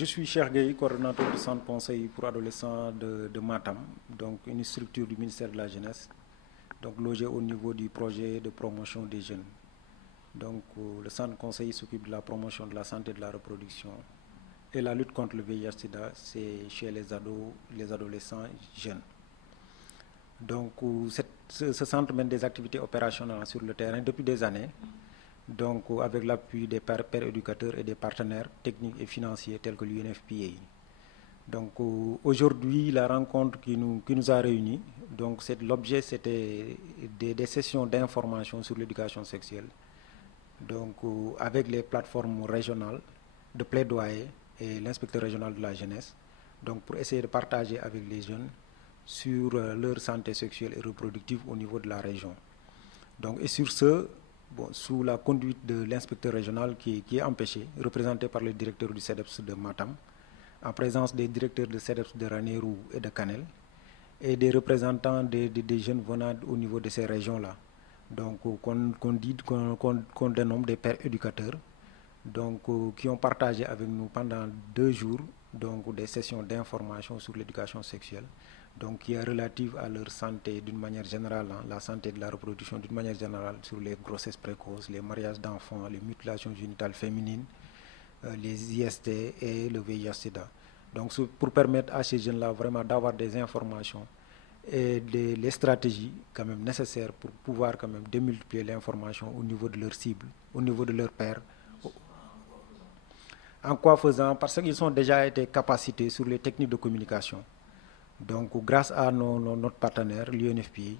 je suis Cheikh Gueye, coordonnateur du centre conseil pour adolescents de Matam, donc une structure du ministère de la Jeunesse, donc logée au niveau du projet de promotion des jeunes. Donc le centre conseil s'occupe de la promotion de la santé et de la reproduction et la lutte contre le VIH/SIDA, c'est chez les ados, les adolescents jeunes. Donc ce centre mène des activités opérationnelles sur le terrain depuis des années, donc avec l'appui des pères éducateurs et des partenaires techniques et financiers tels que l'UNFPA. Donc aujourd'hui, la rencontre qui nous a réunis, donc l'objet c'était des sessions d'information sur l'éducation sexuelle, donc avec les plateformes régionales de plaidoyer et l'inspecteur régional de la jeunesse, donc pour essayer de partager avec les jeunes sur leur santé sexuelle et reproductive au niveau de la région. Donc, et sur ce, sous la conduite de l'inspecteur régional qui est empêché, représenté par le directeur du CEDEPS de Matam, en présence des directeurs de CEDEPS de Ranérou et de Kanel, et des représentants des jeunes venant au niveau de ces régions-là. Donc, qu'on dénomme des pères éducateurs, donc, qui ont partagé avec nous pendant 2 jours donc, des sessions d'information sur l'éducation sexuelle, donc qui est relative à leur santé d'une manière générale, la santé de la reproduction d'une manière générale, sur les grossesses précoces, les mariages d'enfants, les mutilations génitales féminines, les IST et le VIH/SIDA. Donc pour permettre à ces jeunes-là vraiment d'avoir des informations et les stratégies quand même nécessaires pour pouvoir quand même démultiplier l'information au niveau de leur cible, au niveau de leur pairs. En quoi faisant? Parce qu'ils ont déjà été capacités sur les techniques de communication. Donc, grâce à notre partenaire, l'UNFPA,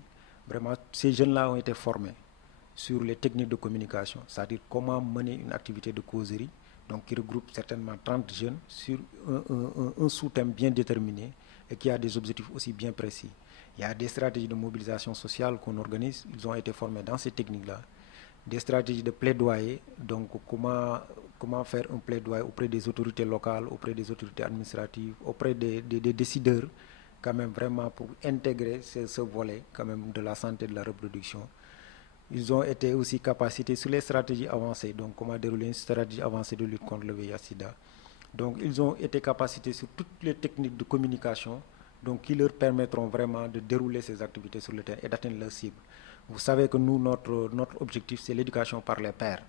vraiment, ces jeunes-là ont été formés sur les techniques de communication, c'est-à-dire comment mener une activité de causerie, donc qui regroupe certainement 30 jeunes sur un sous-thème bien déterminé et qui a des objectifs aussi bien précis. Il y a des stratégies de mobilisation sociale qu'on organise, ils ont été formés dans ces techniques-là. Des stratégies de plaidoyer, donc comment faire un plaidoyer auprès des autorités locales, auprès des autorités administratives, auprès des décideurs, quand même vraiment pour intégrer ce volet quand même de la santé et de la reproduction. Ils ont été aussi capacités sur les stratégies avancées, donc comment dérouler une stratégie avancée de lutte contre le VIH/SIDA. Donc ils ont été capacités sur toutes les techniques de communication, donc qui leur permettront vraiment de dérouler ces activités sur le terrain et d'atteindre leur cible. Vous savez que nous, notre objectif, c'est l'éducation par les pairs.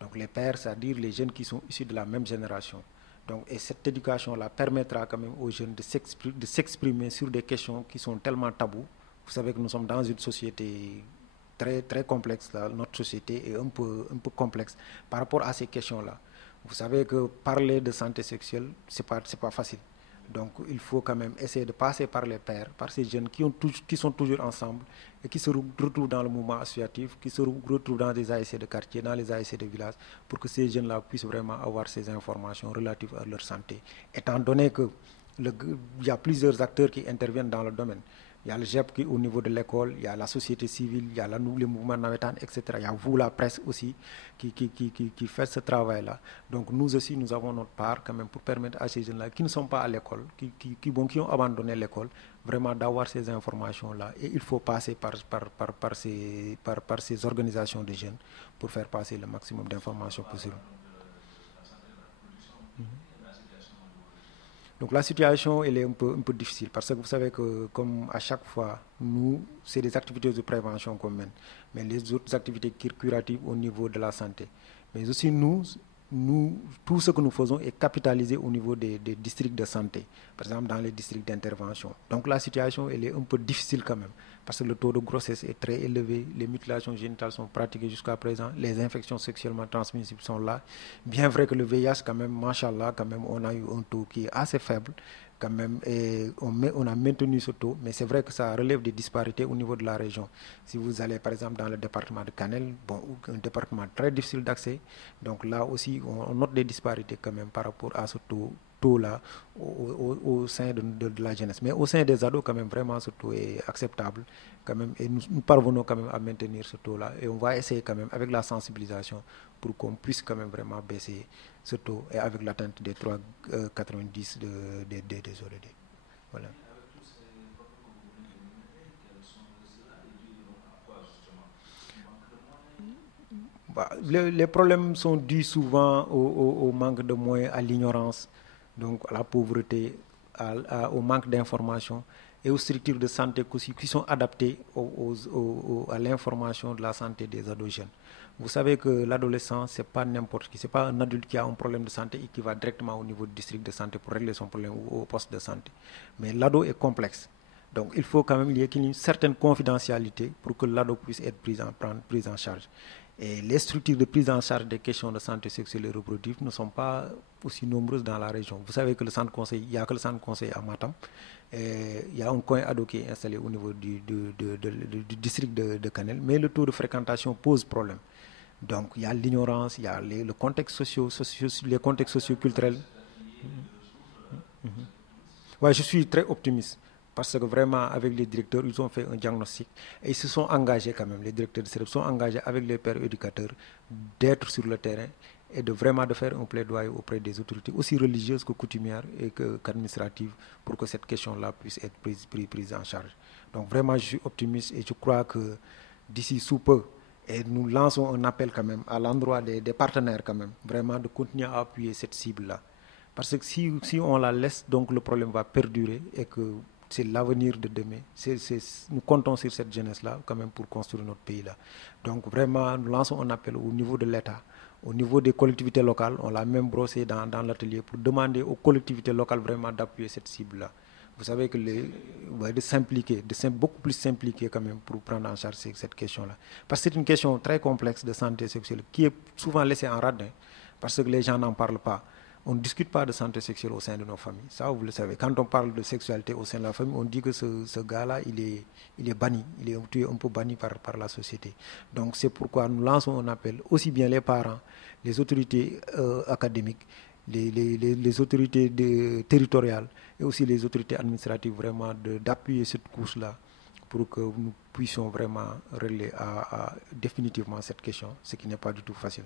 Donc les pairs, c'est-à-dire les jeunes qui sont issus de la même génération. Donc, et cette éducation-là permettra quand même aux jeunes de s'exprimer sur des questions qui sont tellement tabous. Vous savez que nous sommes dans une société très, très complexe. Là. Notre société est un peu complexe par rapport à ces questions-là. Vous savez que parler de santé sexuelle, c'est pas facile. Donc, il faut quand même essayer de passer par les pairs, par ces jeunes qui sont toujours ensemble et qui se retrouvent dans le mouvement associatif, qui se retrouvent dans des ASC de quartier, dans les ASC de village, pour que ces jeunes-là puissent vraiment avoir ces informations relatives à leur santé. Étant donné qu'il y a plusieurs acteurs qui interviennent dans le domaine. Il y a le GEP qui est au niveau de l'école, il y a la société civile, il y a le mouvement navétane, etc. Il y a vous, la presse aussi, qui fait ce travail-là. Donc nous aussi, nous avons notre part quand même pour permettre à ces jeunes-là qui ne sont pas à l'école, qui ont abandonné l'école, vraiment d'avoir ces informations-là. Et il faut passer par ces organisations de jeunes pour faire passer le maximum d'informations possibles. Donc la situation, elle est un peu difficile parce que vous savez que comme à chaque fois, nous, c'est des activités de prévention qu'on mène, mais les autres activités curatives au niveau de la santé. Mais aussi nous, tout ce que nous faisons est capitalisé au niveau des districts de santé, par exemple dans les districts d'intervention. Donc la situation, elle est un peu difficile quand même, parce que le taux de grossesse est très élevé, les mutilations génitales sont pratiquées jusqu'à présent, les infections sexuellement transmissibles sont là. Bien vrai que le VIH, quand même, machallah, quand même, on a eu un taux qui est assez faible, quand même, et on a maintenu ce taux, mais c'est vrai que ça relève des disparités au niveau de la région. Si vous allez par exemple dans le département de Kanel, un département très difficile d'accès, donc là aussi on note des disparités quand même par rapport à ce taux-là au sein de la jeunesse. Mais au sein des ados, quand même, vraiment ce taux est acceptable, quand même, et nous parvenons quand même à maintenir ce taux-là, et on va essayer quand même avec la sensibilisation pour qu'on puisse quand même vraiment baisser ce taux et avec l'atteinte des 3,90 des ODD. Voilà. Les problèmes sont dus souvent au manque de moyens, à l'ignorance. donc à la pauvreté, au manque d'information et aux structures de santé qui sont adaptées à l'information de la santé des ados jeunes. Vous savez que l'adolescent, c'est pas n'importe qui, c'est pas un adulte qui a un problème de santé et qui va directement au niveau du district de santé pour régler son problème ou au poste de santé. Mais l'ado est complexe. Donc il faut quand même qu'il y ait une certaine confidentialité pour que l'ado puisse être pris en charge. Et les structures de prise en charge des questions de santé sexuelle et reproductive ne sont pas aussi nombreuses dans la région. Vous savez que le centre conseil, il n'y a que le centre conseil à Matam. Et il y a un coin ado qui est installé au niveau du district de Canel, mais le taux de fréquentation pose problème. Donc il y a l'ignorance, il y a le contexte les contextes socioculturels. Ouais, je suis très optimiste parce que vraiment, avec les directeurs, ils ont fait un diagnostic et ils se sont engagés quand même, les directeurs de CEREP sont engagés avec les pères éducateurs d'être sur le terrain et de vraiment de faire un plaidoyer auprès des autorités, aussi religieuses que coutumières et qu'administratives, pour que cette question-là puisse être prise en charge. Donc vraiment, je suis optimiste et je crois que d'ici sous peu, et nous lançons un appel quand même à l'endroit des partenaires quand même, vraiment de continuer à appuyer cette cible-là. Parce que si on la laisse, donc le problème va perdurer et que c'est l'avenir de demain. Nous comptons sur cette jeunesse-là quand même pour construire notre pays-là. Donc vraiment, nous lançons un appel au niveau de l'État, au niveau des collectivités locales. On l'a même brossé dans l'atelier pour demander aux collectivités locales vraiment d'appuyer cette cible-là. Vous savez que de s'impliquer, beaucoup plus s'impliquer quand même pour prendre en charge cette question-là. Parce que c'est une question très complexe de santé sexuelle qui est souvent laissée en rade, parce que les gens n'en parlent pas. On ne discute pas de santé sexuelle au sein de nos familles. Ça, vous le savez. Quand on parle de sexualité au sein de la famille, on dit que ce gars-là, il est banni. Il est un peu banni par la société. Donc, c'est pourquoi nous lançons un appel, aussi bien les parents, les autorités académiques, les autorités territoriales et aussi les autorités administratives, vraiment d'appuyer cette couche-là pour que nous puissions vraiment régler définitivement cette question, ce qui n'est pas du tout facile.